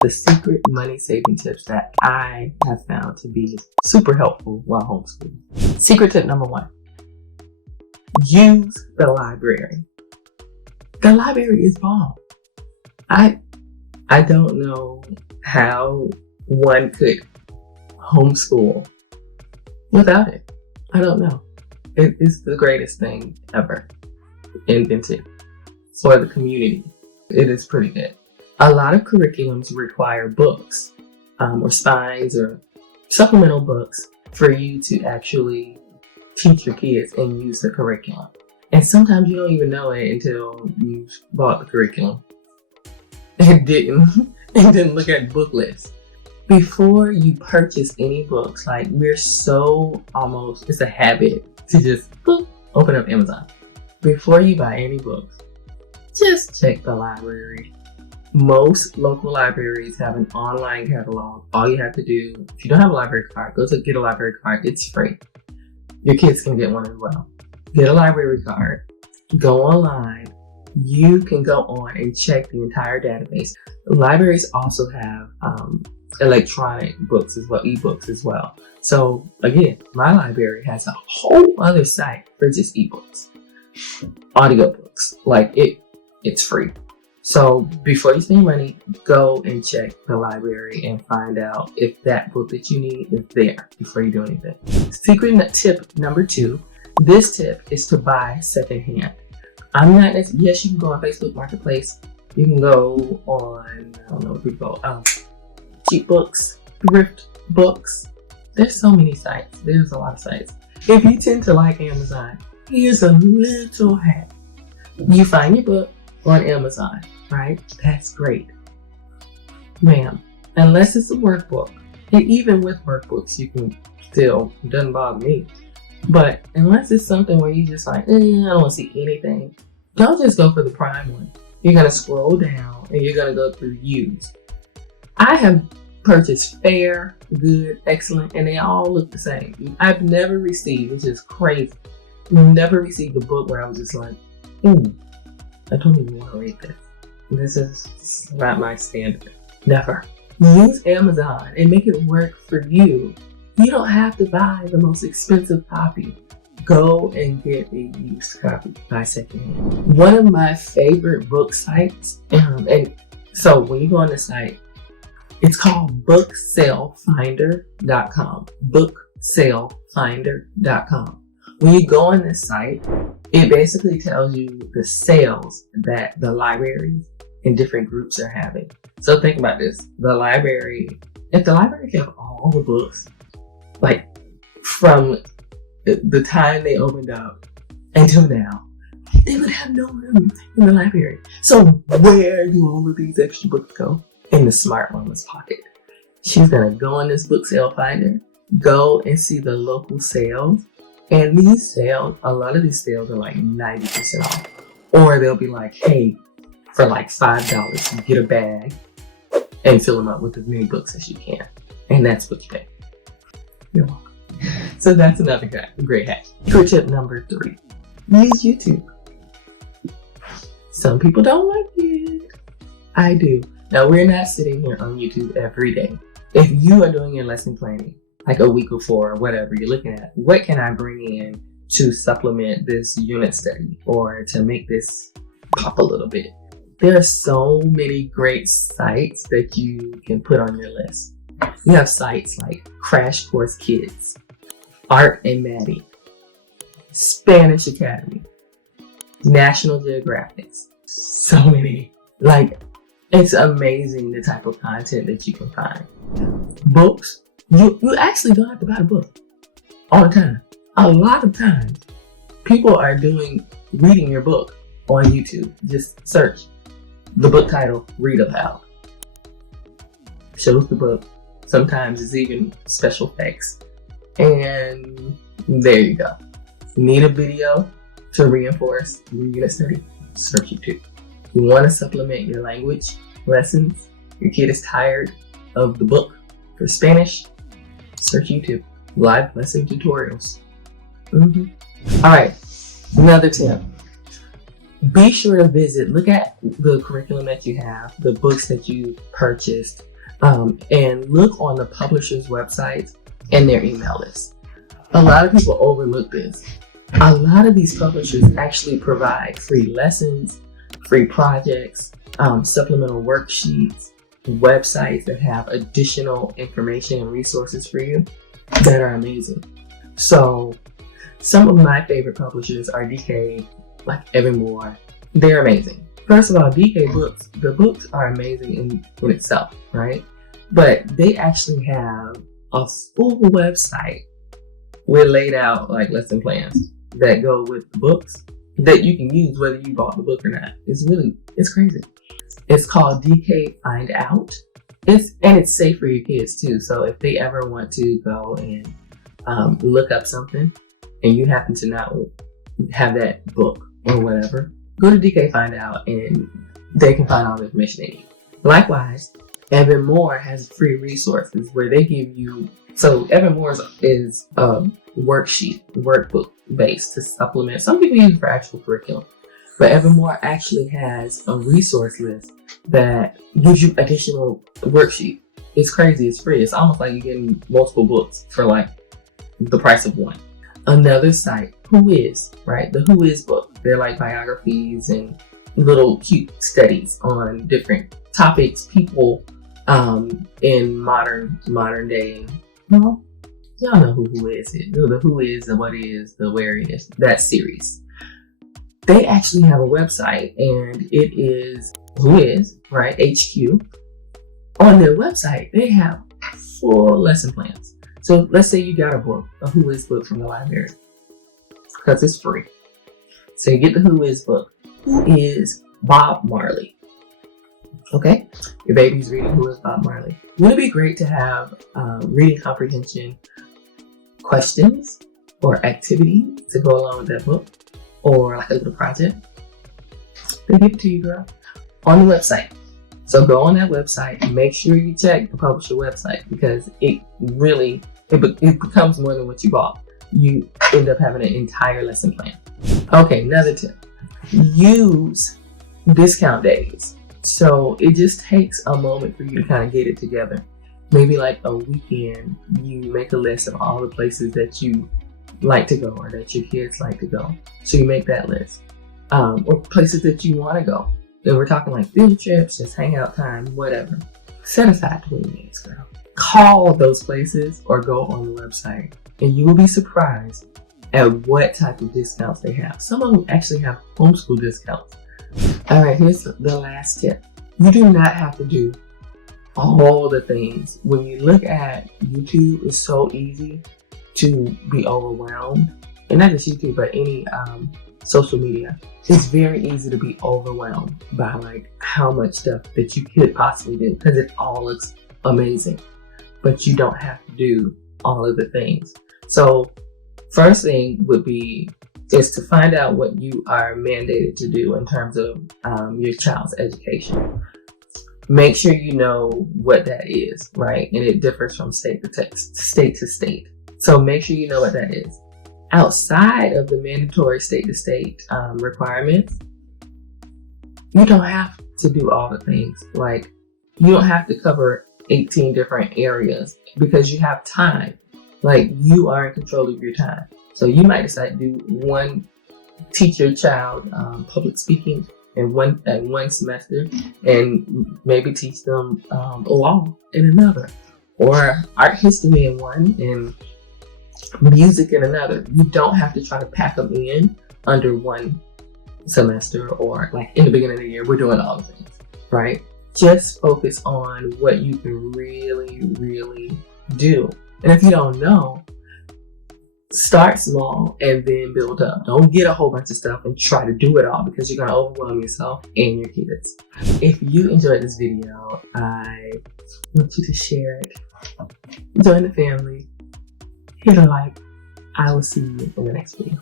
the secret money saving tips that I have found to be super helpful while homeschooling. Secret tip number 1, use the library. The library is bomb. I don't know how one could homeschool without it. I don't know. It is the greatest thing ever invented for the community. It is pretty good. A lot of curriculums require books or spines or supplemental books for you to actually teach your kids and use the curriculum. And sometimes you don't even know it until you've bought the curriculum and didn't look at the book list. Before you purchase any books, like it's a habit to just open up Amazon. Before you buy any books, just check the library. Most local libraries have an online catalog. All you have to do, if you don't have a library card, go to get a library card. It's free. Your kids can get one as well. Get a library card. Go online. You can go on and check the entire database. Libraries also have electronic books as well, ebooks as well. So again, my library has a whole other site for just ebooks, audiobooks. Like it's free. So before you spend money, go and check the library and find out if that book that you need is there before you do anything. Secret tip number 2. This tip is to buy secondhand. Yes, you can go on Facebook Marketplace. You can go on, cheap books, thrift books. There's so many sites. There's a lot of sites. If you tend to like Amazon, here's a little hack. You find your book on Amazon, right? That's great. Ma'am, unless it's a workbook, and even with workbooks, you can still, it doesn't bother me. But unless it's something where you just like, I don't want to see anything, don't just go for the prime one. You're going to scroll down and you're going to go through used. I have purchased fair, good, excellent, and they all look the same. I've never received, which is crazy, never received a book where I was just like, I don't even want to read this. This is not my standard. Never. Use Amazon and make it work for you. You don't have to buy the most expensive copy. Go and get a used copy, buy secondhand. One of my favorite book sites, and so when you go on the site, it's called booksalefinder.com. Booksalefinder.com. When you go on this site, it basically tells you the sales that the libraries and different groups are having. So think about this. If the library have all the books, like from the time they opened up until now, they would have no room in the library. So where do all of these extra books go? In the smart mama's pocket. She's gonna go on this book sale finder, go and see the local sales. And these sales, a lot of these sales are like 90% off. Or they'll be like, hey, for like $5, you get a bag and fill them up with as many books as you can. And that's what you pay. You're welcome. So that's another great hack. Secret tip number 3, use YouTube. Some people don't like it. I do. Now, we're not sitting here on YouTube every day. If you are doing your lesson planning, like a week before or whatever, you're looking at what can I bring in to supplement this unit study or to make this pop a little bit. There are so many great sites that you can put on your list. You have sites like Crash Course Kids, Art and Maddie, Spanish Academy, National Geographic. So many. Like, it's amazing the type of content that you can find. Books, you actually don't have to buy a book all the time. A lot of times, people are reading your book on YouTube. Just search the book title, read aloud. Shows the book. Sometimes it's even special effects. And there you go. Need a video to reinforce your unit study? Search YouTube. You want to supplement your language lessons? Your kid is tired of the book for Spanish? Search YouTube. Live lesson tutorials. All right, another tip. Be sure to look at the curriculum that you have, the books that you purchased, and look on the publishers' websites and their email lists. A lot of people overlook this. A lot of these publishers actually provide free lessons, free projects, supplemental worksheets, websites that have additional information and resources for you that are amazing. So some of my favorite publishers are DK, like Evermore. They're amazing. First of all, DK Books, the books are amazing in itself, right? But they actually have a full website with laid out like lesson plans that go with the books that you can use whether you bought the book or not. It's crazy. It's called DK Find Out. It's safe for your kids too. So if they ever want to go and look up something and you happen to not have that book or whatever, go to DK Find Out and they can find all the information they need. Likewise, Evermore has free resources where they give you, so Evermore is a workbook based to supplement. Some people use it for actual curriculum, but Evermore actually has a resource list that gives you additional worksheet. It's crazy, it's free. It's almost like you're getting multiple books for like the price of one. Another site, Who Is, right? The Who Is book. They're like biographies and little cute studies on different topics, people in modern day. Well, y'all know who is it. The Who Is, the What Is, the Where Is, that series. They actually have a website and it is Who Is, right? HQ. On their website, they have full lesson plans. So let's say you got a book, a Who Is book from the library, because it's free. So you get the Who Is book. Who is Bob Marley? Okay, your baby's reading Who Is Bob Marley. Wouldn't it be great to have reading comprehension questions or activity to go along with that book, or like a little project? They give it to you, girl, on the website. So go on that website and make sure you check the publisher website, because it becomes more than what you bought. You end up having an entire lesson plan. Okay, another tip. Use discount days. So it just takes a moment for you to kind of get it together. Maybe like a weekend, you make a list of all the places that you like to go or that your kids like to go. So you make that list. Or places that you want to go. Then we're talking like field trips, just hangout time, whatever. Set aside 20 minutes, girl. Call those places or go on the website, and you will be surprised at what type of discounts they have. Some of them actually have homeschool discounts. All right, here's the last tip. You do not have to do all the things. When you look at YouTube, it's so easy to be overwhelmed. And not just YouTube, but any social media. It's very easy to be overwhelmed by like how much stuff that you could possibly do, because it all looks amazing. But you don't have to do all of the things. So first thing would be is to find out what you are mandated to do in terms of your child's education. Make sure you know what that is, right? And it differs from state to state. So make sure you know what that is. Outside of the mandatory state-to-state requirements, you don't have to do all the things. Like, you don't have to cover 18 different areas because you have time. Like, you are in control of your time. So you might decide to do teach your child public speaking in one semester, and maybe teach them law in another, or art history in one, and music in another. You don't have to try to pack them in under one semester, or like in the beginning of the year, we're doing all the things, right? Just focus on what you can really, really do. And if you don't know, start small and then build up. Don't get a whole bunch of stuff and try to do it all, because you're going to overwhelm yourself and your kids. If you enjoyed this video, I want you to share it. Join the family. Hit a like. I will see you in the next video.